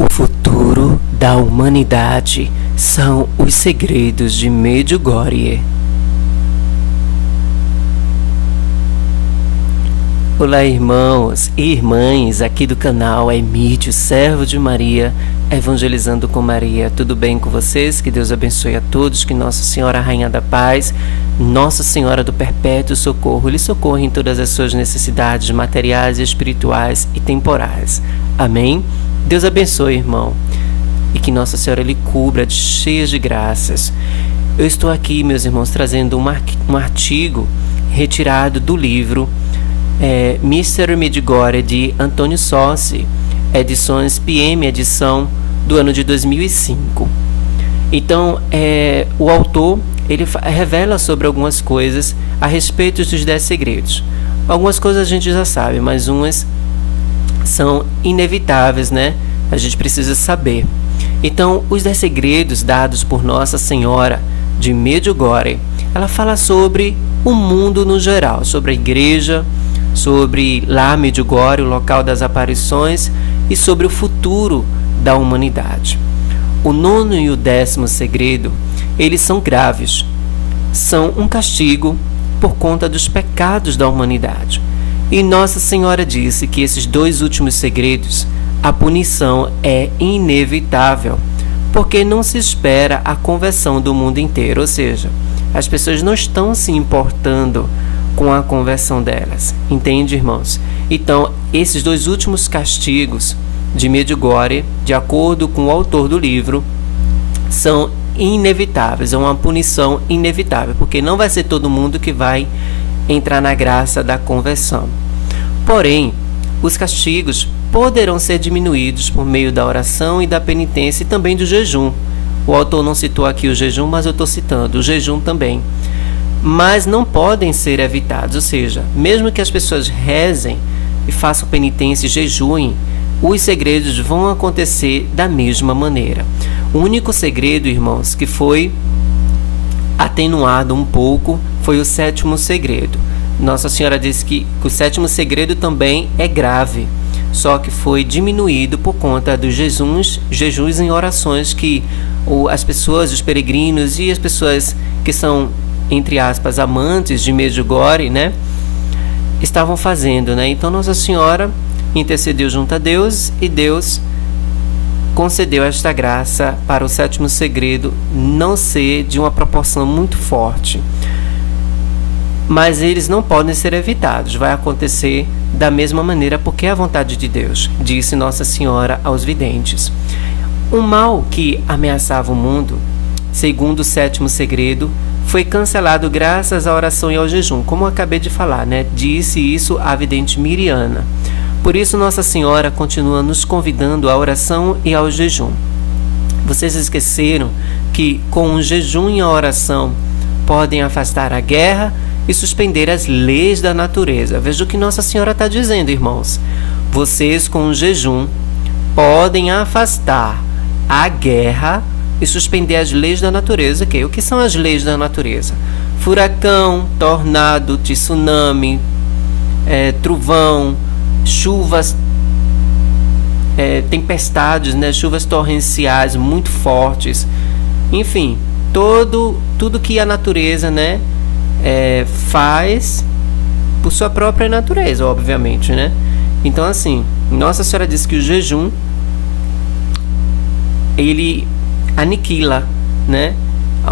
O futuro da humanidade são os segredos de Medjugorje. Olá, irmãos e irmãs aqui do canal Emídio, servo de Maria, evangelizando com Maria. Tudo bem com vocês? Que Deus abençoe a todos, que Nossa Senhora Rainha da Paz, Nossa Senhora do Perpétuo Socorro, lhe socorra em todas as suas necessidades materiais, espirituais e temporais. Amém? Deus abençoe, irmão, e que Nossa Senhora lhe cubra de cheias de graças. Eu estou aqui, meus irmãos, trazendo um artigo retirado do livro Mystery Medjugorje, de Antônio Sossi, edições PM, edição do ano de 2005. Então, o autor ele revela sobre algumas coisas a respeito dos 10 segredos. Algumas coisas a gente já sabe, mas umas são inevitáveis, né? A gente precisa saber. Então, os 10 segredos dados por Nossa Senhora de Medjugorje, ela fala sobre o mundo no geral, sobre a igreja, sobre lá Medjugorje, o local das aparições, e sobre o futuro da humanidade. O 9º e o 10º segredo, eles são graves. São um castigo por conta dos pecados da humanidade. E Nossa Senhora disse que esses 2 últimos segredos, a punição é inevitável, porque não se espera a conversão do mundo inteiro, ou seja, as pessoas não estão se importando com a conversão delas, entende, irmãos? Então, esses 2 últimos castigos de Medjugorje, de acordo com o autor do livro, são inevitáveis, é uma punição inevitável, porque não vai ser todo mundo que vai entrar na graça da conversão. Porém, os castigos poderão ser diminuídos por meio da oração e da penitência e também do jejum. O autor não citou aqui o jejum, mas eu estou citando o jejum também. Mas não podem ser evitados, ou seja, mesmo que as pessoas rezem e façam penitência e jejuem, os segredos vão acontecer da mesma maneira. O único segredo, irmãos, que foi atenuado um pouco foi o 7º segredo. Nossa Senhora disse que o 7º segredo também é grave, só que foi diminuído por conta dos jejuns e orações que as pessoas, os peregrinos e as pessoas que são, entre aspas, amantes de Medjugorje, né, estavam fazendo, né? Então Nossa Senhora intercedeu junto a Deus e Deus concedeu esta graça para o 7º segredo não ser de uma proporção muito forte. Mas eles não podem ser evitados, vai acontecer da mesma maneira porque é a vontade de Deus, disse Nossa Senhora aos videntes. O mal que ameaçava o mundo, segundo o 7º segredo, foi cancelado graças à oração e ao jejum, como eu acabei de falar, né? Disse isso a vidente Miriana. Por isso Nossa Senhora continua nos convidando à oração e ao jejum. Vocês esqueceram que com o jejum e a oração podem afastar a guerra e suspender as leis da natureza. Veja o que Nossa Senhora está dizendo, irmãos. Vocês com o jejum podem afastar a guerra e suspender as leis da natureza. O que são as leis da natureza? Furacão, tornado, tsunami, trovão, chuvas, tempestades, né? Chuvas torrenciais muito fortes. Enfim, tudo que a natureza, né, faz por sua própria natureza, obviamente, né? Então, assim, Nossa Senhora diz que o jejum ele aniquila, né?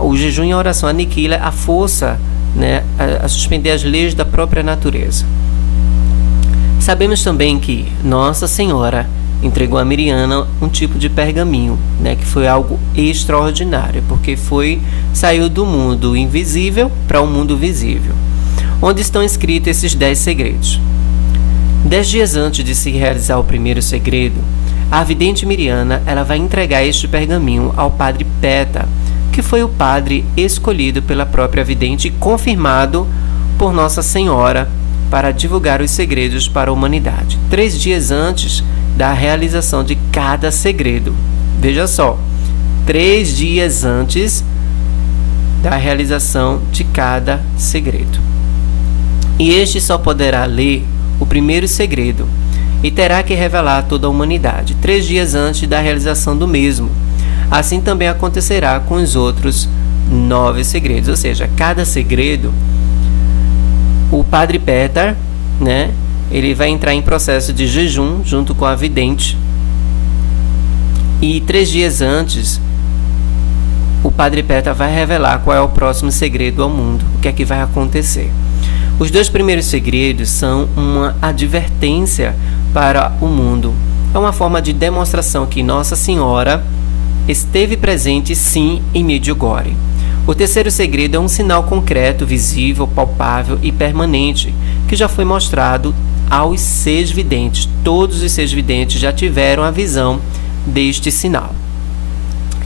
O jejum e a oração aniquila a força, né, a suspender as leis da própria natureza. Sabemos também que Nossa Senhora entregou a Miriana um tipo de pergaminho, né, que foi algo extraordinário, porque saiu do mundo invisível para o mundo visível, onde estão escritos esses 10 segredos. 10 dias antes de se realizar o 1º segredo, a vidente Miriana ela vai entregar este pergaminho ao padre Peta, que foi o padre escolhido pela própria vidente e confirmado por Nossa Senhora para divulgar os segredos para a humanidade, 3 dias antes da realização de cada segredo. Veja só, 3 dias antes da realização de cada segredo. E este só poderá ler o 1º segredo e terá que revelar a toda a humanidade, 3 dias antes da realização do mesmo. Assim também acontecerá com os outros 9 segredos, ou seja, cada segredo, o Padre Petar, né, ele vai entrar em processo de jejum junto com a vidente, e 3 dias antes o Padre Petar vai revelar qual é o próximo segredo ao mundo, o que é que vai acontecer. Os 2 primeiros segredos são uma advertência para o mundo. É uma forma de demonstração que Nossa Senhora esteve presente sim em Medjugorje. O terceiro segredo é um sinal concreto, visível, palpável e permanente, que já foi mostrado aos 6 videntes. Todos os 6 videntes já tiveram a visão deste sinal.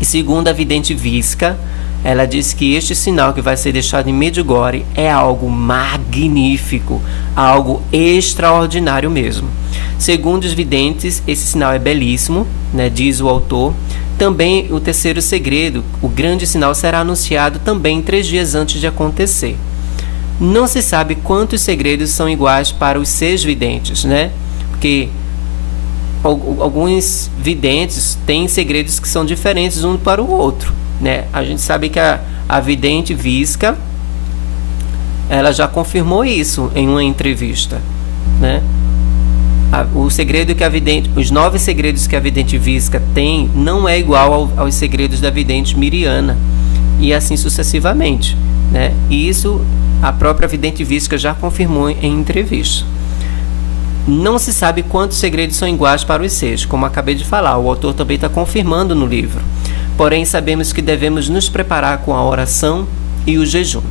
E segundo a vidente Visca, ela diz que este sinal que vai ser deixado em Medjugorje é algo magnífico, algo extraordinário mesmo. Segundo os videntes, esse sinal é belíssimo, né, diz o autor. Também o terceiro segredo, o grande sinal, será anunciado também 3 dias antes de acontecer. Não se sabe quantos segredos são iguais para os 6 videntes, né? Porque alguns videntes têm segredos que são diferentes um para o outro, né? A gente sabe que a vidente Visca, ela já confirmou isso em uma entrevista, né? O segredo que a vidente, os 9 segredos que a vidente Visca tem não é igual aos segredos da vidente Miriana, e assim sucessivamente, né? E isso a própria vidente Visca já confirmou em entrevista. Não se sabe quantos segredos são iguais para os 6, como acabei de falar, o autor também está confirmando no livro. Porém, sabemos que devemos nos preparar com a oração e o jejum.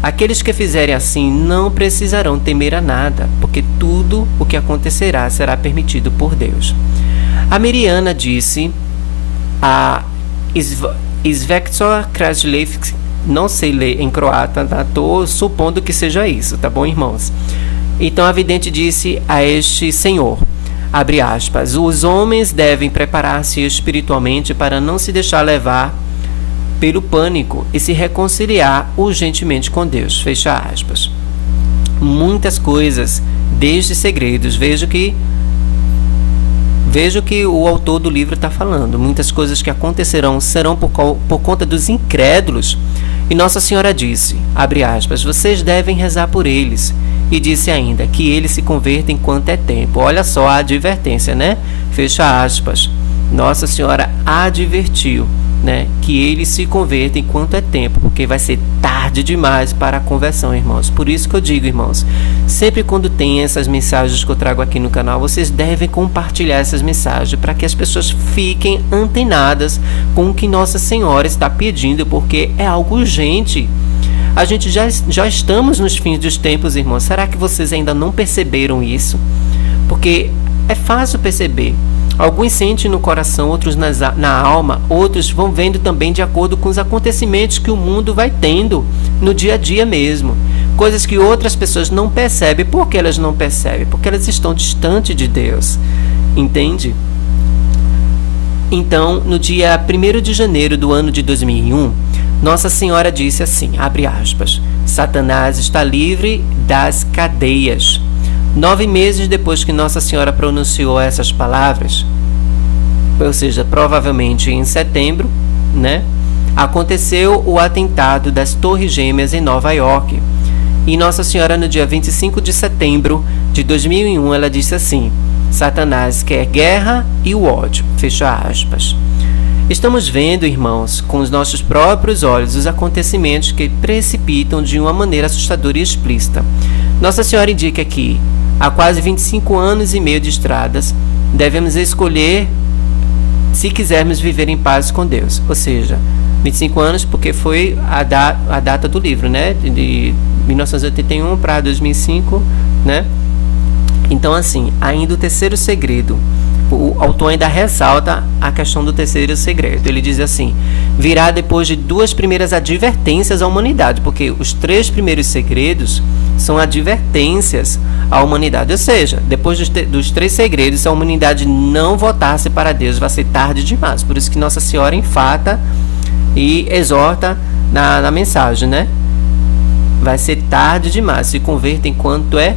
Aqueles que fizerem assim não precisarão temer a nada, porque tudo o que acontecerá será permitido por Deus. A Miriana disse a Svector Krasnolevski, não sei ler em croata, estou supondo que seja isso, tá bom, irmãos? Então a vidente disse a este senhor, abre aspas, os homens devem preparar-se espiritualmente para não se deixar levar pelo pânico e se reconciliar urgentemente com Deus, fecha aspas. Muitas coisas destes segredos, vejo que o autor do livro está falando, muitas coisas que acontecerão serão por conta dos incrédulos. E Nossa Senhora disse, abre aspas, vocês devem rezar por eles. E disse ainda que eles se convertem enquanto é tempo. Olha só a advertência, né? Fecha aspas. Nossa Senhora advertiu, né, que eles se convertem enquanto é tempo, porque vai ser tarde demais para a conversão, irmãos. Por isso que eu digo, irmãos, sempre quando tem essas mensagens que eu trago aqui no canal, vocês devem compartilhar essas mensagens para que as pessoas fiquem antenadas com o que Nossa Senhora está pedindo, porque é algo urgente. A gente já estamos nos fins dos tempos, irmãos. Será que vocês ainda não perceberam isso? Porque é fácil perceber. Alguns sentem no coração, outros na alma, outros vão vendo também de acordo com os acontecimentos que o mundo vai tendo no dia a dia mesmo. Coisas que outras pessoas não percebem. Por que elas não percebem? Porque elas estão distantes de Deus. Entende? Então, no dia 1º de janeiro do ano de 2001, Nossa Senhora disse assim, abre aspas, Satanás está livre das cadeias. 9 meses depois que Nossa Senhora pronunciou essas palavras, ou seja, provavelmente em setembro, né, aconteceu o atentado das Torres Gêmeas em Nova York. E Nossa Senhora, no dia 25 de setembro de 2001, ela disse assim, Satanás quer guerra e o ódio, fecha aspas. Estamos vendo, irmãos, com os nossos próprios olhos, os acontecimentos que precipitam de uma maneira assustadora e explícita. Nossa Senhora indica que, há quase 25 anos e meio de estradas, devemos escolher se quisermos viver em paz com Deus. Ou seja, 25 anos porque foi a data do livro, né? De 1981 para 2005, né? Então, assim, ainda o terceiro segredo. O autor ainda ressalta a questão do terceiro segredo. Ele diz assim, virá depois de 2 primeiras advertências à humanidade, porque os 3 primeiros segredos são advertências à humanidade, ou seja, depois dos 3 segredos, se a humanidade não voltar-se para Deus, vai ser tarde demais. Por isso que Nossa Senhora enfata e exorta na mensagem, né? Vai ser tarde demais, se converta enquanto é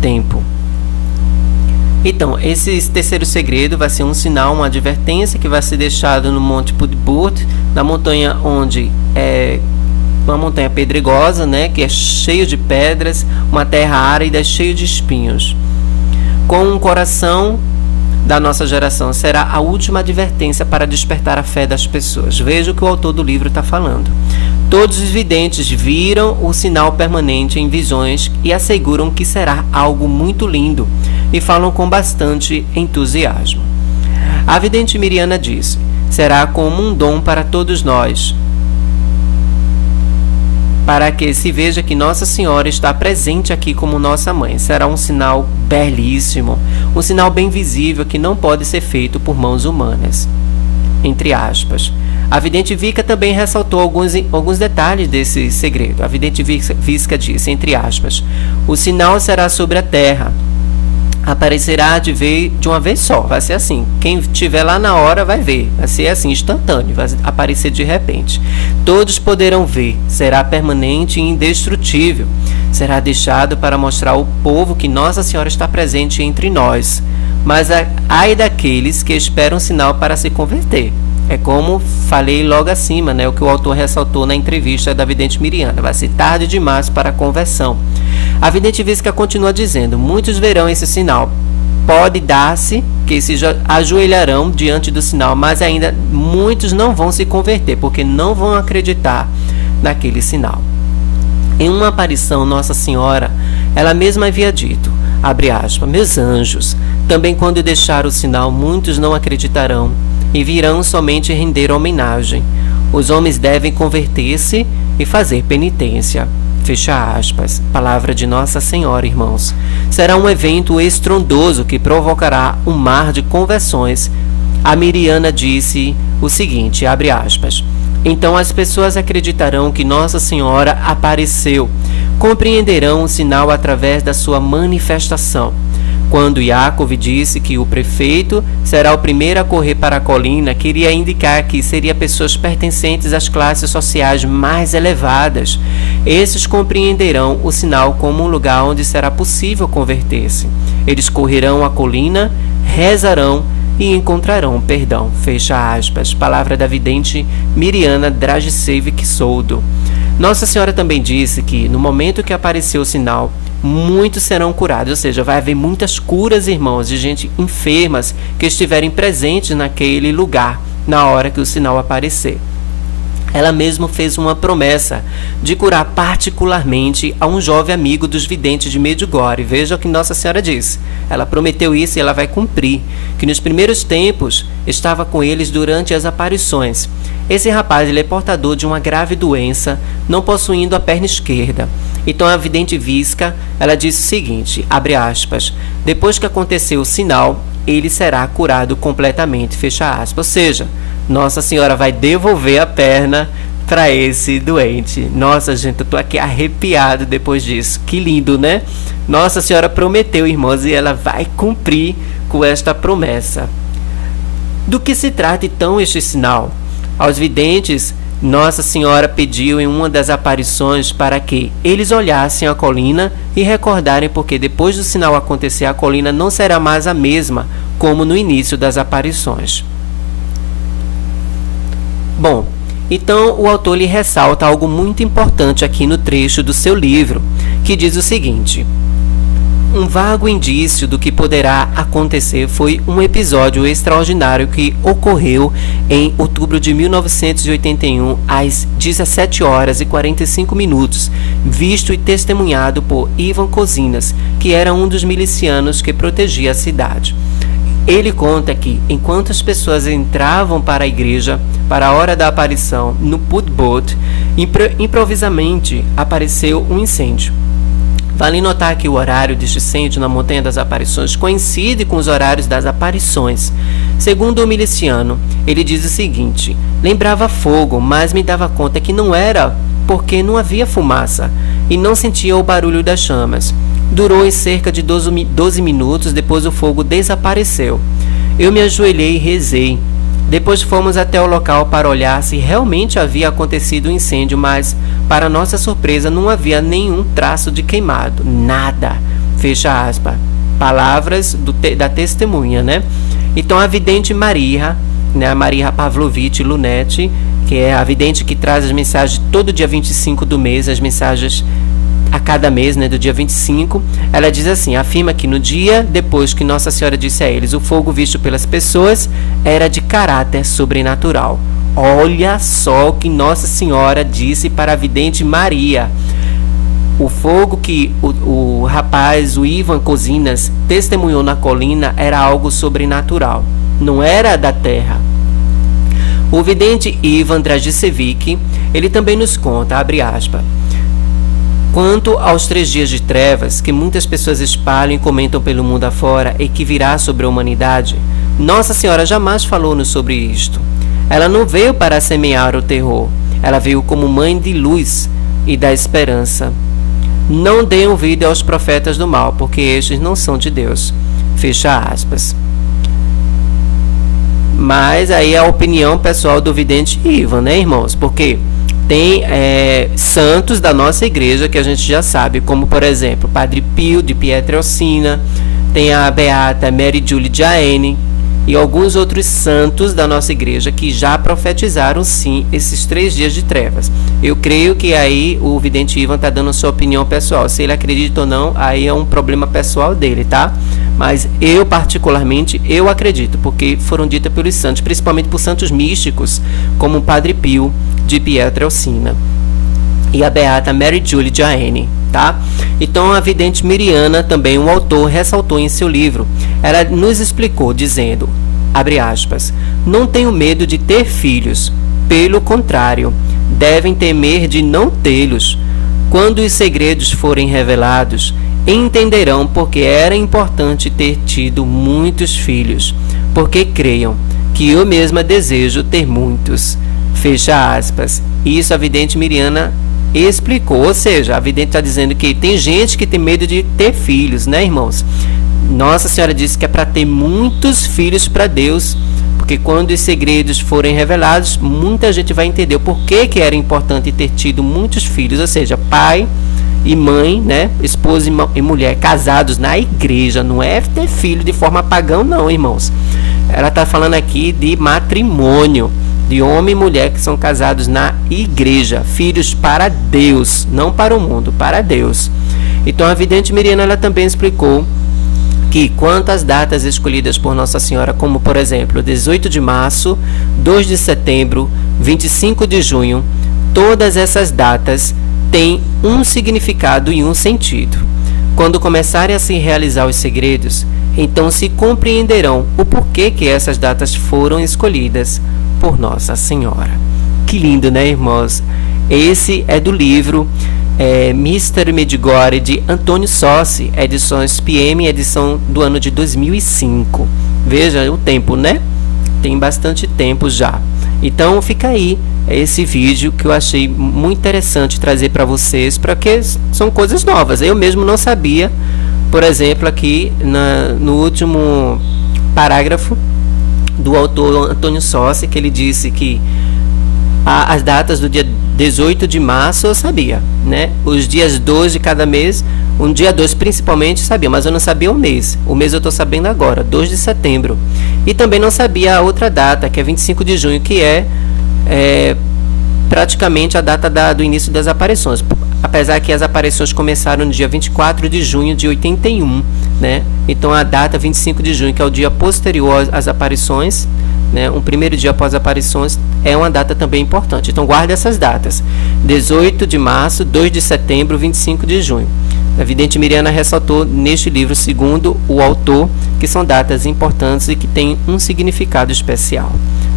tempo. Então, esse terceiro segredo vai ser um sinal, uma advertência que vai ser deixado no Monte Pudbut, na montanha onde é uma montanha pedregosa, né, que é cheio de pedras, uma terra árida cheia de espinhos. Com um coração da nossa geração, será a última advertência para despertar a fé das pessoas. Veja o que o autor do livro está falando. Todos os videntes viram o sinal permanente em visões e asseguram que será algo muito lindo e falam com bastante entusiasmo. A vidente Miriana disse: será como um dom para todos nós, para que se veja que Nossa Senhora está presente aqui como nossa mãe. Será um sinal belíssimo, um sinal bem visível que não pode ser feito por mãos humanas. Entre aspas. A vidente Vica também ressaltou alguns detalhes desse segredo. A vidente Visca disse, entre aspas, o sinal será sobre a terra. Aparecerá de uma vez só, vai ser assim. Quem estiver lá na hora vai ver, vai ser assim, instantâneo, vai aparecer de repente. Todos poderão ver, será permanente e indestrutível. Será deixado para mostrar ao povo que Nossa Senhora está presente entre nós. Mas ai daqueles que esperam sinal para se converter. É como falei logo acima, né, o que o autor ressaltou na entrevista da vidente Miriana. Vai ser tarde demais para a conversão. A vidente Visca continua dizendo, muitos verão esse sinal. Pode dar-se que se ajoelharão diante do sinal, mas ainda muitos não vão se converter, porque não vão acreditar naquele sinal. Em uma aparição, Nossa Senhora, ela mesma havia dito, abre aspas, meus anjos, também quando deixar o sinal, muitos não acreditarão, e virão somente render homenagem. Os homens devem converter-se e fazer penitência. Fecha aspas. Palavra de Nossa Senhora, irmãos. Será um evento estrondoso que provocará um mar de conversões. A Miriana disse o seguinte, abre aspas. Então as pessoas acreditarão que Nossa Senhora apareceu. Compreenderão o sinal através da sua manifestação. Quando Yaakov disse que o prefeito será o primeiro a correr para a colina, queria indicar que seria pessoas pertencentes às classes sociais mais elevadas. Esses compreenderão o sinal como um lugar onde será possível converter-se. Eles correrão a colina, rezarão e encontrarão perdão. Fecha aspas. Palavra da vidente Miriana Dragicevic Soldo. Nossa Senhora também disse que no momento que apareceu o sinal, muitos serão curados, ou seja, vai haver muitas curas, irmãos, de gente enfermas que estiverem presentes naquele lugar na hora que o sinal aparecer. Ela mesma fez uma promessa de curar particularmente a um jovem amigo dos videntes de Medjugorje. Veja o que Nossa Senhora disse. Ela prometeu isso e ela vai cumprir, que nos primeiros tempos estava com eles durante as aparições. Esse rapaz ele é portador de uma grave doença, não possuindo a perna esquerda. Então a vidente Visca, ela disse o seguinte, abre aspas, depois que aconteceu o sinal, ele será curado completamente, fecha aspas. Ou seja, Nossa Senhora vai devolver a perna para esse doente. Nossa, gente, eu tô aqui arrepiado depois disso. Que lindo, né? Nossa Senhora prometeu, irmãos, e ela vai cumprir com esta promessa. Do que se trata então este sinal? Aos videntes, Nossa Senhora pediu em uma das aparições para que eles olhassem a colina e recordarem porque depois do sinal acontecer a colina não será mais a mesma como no início das aparições. Bom, então o autor lhe ressalta algo muito importante aqui no trecho do seu livro, que diz o seguinte: um vago indício do que poderá acontecer foi um episódio extraordinário que ocorreu em outubro de 1981, às 17 horas e 45 minutos, visto e testemunhado por Ivan Kozinas, que era um dos milicianos que protegia a cidade. Ele conta que, enquanto as pessoas entravam para a igreja, para a hora da aparição, no Pudbut, improvisamente apareceu um incêndio. Vale notar que o horário deste incêndio na Montanha das Aparições coincide com os horários das aparições. Segundo o miliciano, ele diz o seguinte: lembrava fogo, mas me dava conta que não era porque não havia fumaça e não sentia o barulho das chamas. Durou em cerca de 12 minutos, depois o fogo desapareceu. Eu me ajoelhei e rezei. Depois fomos até o local para olhar se realmente havia acontecido o incêndio, mas, para nossa surpresa, não havia nenhum traço de queimado. Nada. Fecha aspas. palavras da testemunha, né? Então a vidente Maria, né, a Maria Pavlovich Lunetti, que é a vidente que traz as mensagens todo dia 25 do mês, as mensagens a cada mês, né, do dia 25, ela diz assim, afirma que no dia depois que Nossa Senhora disse a eles, o fogo visto pelas pessoas era de caráter sobrenatural. Olha só o que Nossa Senhora disse para a vidente Maria. O fogo que o rapaz, o Ivan Kozinas, testemunhou na colina era algo sobrenatural, não era da terra. O vidente Ivan Dragicevic, ele também nos conta, abre aspas, quanto aos 3 dias de trevas que muitas pessoas espalham e comentam pelo mundo afora e que virá sobre a humanidade, Nossa Senhora jamais falou-nos sobre isto. Ela não veio para semear o terror, ela veio como mãe de luz e da esperança. Não deem ouvido aos profetas do mal, porque estes não são de Deus. Fecha aspas. Mas aí é a opinião pessoal do vidente Ivan, né, irmãos? Porque tem santos da nossa igreja que a gente já sabe, como por exemplo, Padre Pio de Pietrelcina, tem a Beata Mary Julie Jaene e alguns outros santos da nossa igreja que já profetizaram sim esses 3 dias de trevas. Eu creio que aí o vidente Ivan está dando a sua opinião pessoal. Se ele acredita ou não, aí é um problema pessoal dele, tá? Mas eu particularmente, eu acredito, porque foram ditas pelos santos, principalmente por santos místicos, como o Padre Pio de Pietrelcina e a Beata Mary Julie Jaene, tá? Então a vidente Miriana, também um autor, ressaltou em seu livro, ela nos explicou dizendo, abre aspas, não tenho medo de ter filhos, pelo contrário, devem temer de não tê-los. Quando os segredos forem revelados, entenderão porque era importante ter tido muitos filhos, porque creiam que eu mesma desejo ter muitos. Fecha aspas. Isso a vidente Miriana explicou, ou seja, a vidente está dizendo que tem gente que tem medo de ter filhos, né, irmãos? Nossa Senhora disse que é para ter muitos filhos para Deus, porque quando os segredos forem revelados, muita gente vai entender o porquê que era importante ter tido muitos filhos, ou seja, pai e mãe, né, esposa e mulher casados na igreja, não é ter filho de forma pagã, não, irmãos. Ela está falando aqui de matrimônio, de homem e mulher que são casados na igreja, filhos para Deus, não para o mundo, para Deus. Então a vidente Miriana, ela também explicou que quanto às datas escolhidas por Nossa Senhora, como por exemplo 18 de março, 2 de setembro, 25 de junho, todas essas datas têm um significado e um sentido. Quando começarem a se realizar os segredos, então se compreenderão o porquê que essas datas foram escolhidas por Nossa Senhora. Que lindo, né, irmãos? Esse é do livro Mistero Medjugorje, de Antônio Sossi, edições PM, edição do ano de 2005. Veja o tempo, né? Tem bastante tempo já. Então fica aí esse vídeo que eu achei muito interessante trazer para vocês, porque são coisas novas. Eu mesmo não sabia, por exemplo, aqui no último parágrafo do autor Antônio Sossi, que ele disse que as datas do dia 18 de março eu sabia, né? Os dias 2 de cada mês, um dia 2 principalmente sabia, mas eu não sabia o mês. O mês eu estou sabendo agora, 2 de setembro. E também não sabia a outra data, que é 25 de junho, que é praticamente a data do início das aparições. Apesar que as aparições começaram no dia 24 de junho de 81, né? Então a data 25 de junho, que é o dia posterior às aparições, né? Um primeiro dia após as aparições, é uma data também importante. Então guarde essas datas: 18 de março, 2 de setembro, 25 de junho. A vidente Miriana ressaltou neste livro, segundo o autor, que são datas importantes e que têm um significado especial.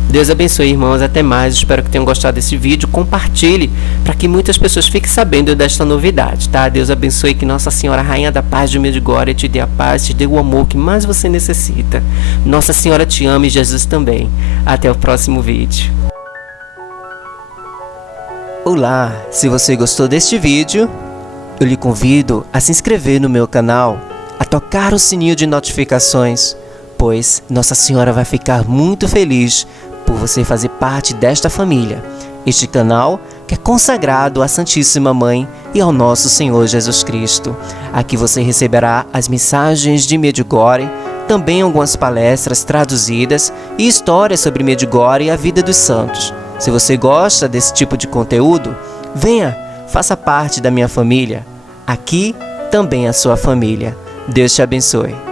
Deus abençoe, irmãos, até mais. Espero que tenham gostado desse vídeo. Compartilhe para que muitas pessoas fiquem sabendo desta novidade, tá? Deus abençoe, que Nossa Senhora, Rainha da Paz de Medjugorje, te dê a paz, te dê o amor que mais você necessita. Nossa Senhora te ama e Jesus também. Até o próximo vídeo. Olá, se você gostou deste vídeo, eu lhe convido a se inscrever no meu canal, a tocar o sininho de notificações, pois Nossa Senhora vai ficar muito feliz por você fazer parte desta família. Este canal que é consagrado à Santíssima Mãe e ao nosso Senhor Jesus Cristo. Aqui você receberá as mensagens de Medjugorje, também algumas palestras traduzidas e histórias sobre Medjugorje e a vida dos santos. Se você gosta desse tipo de conteúdo, venha, faça parte da minha família. Aqui também a sua família. Deus te abençoe.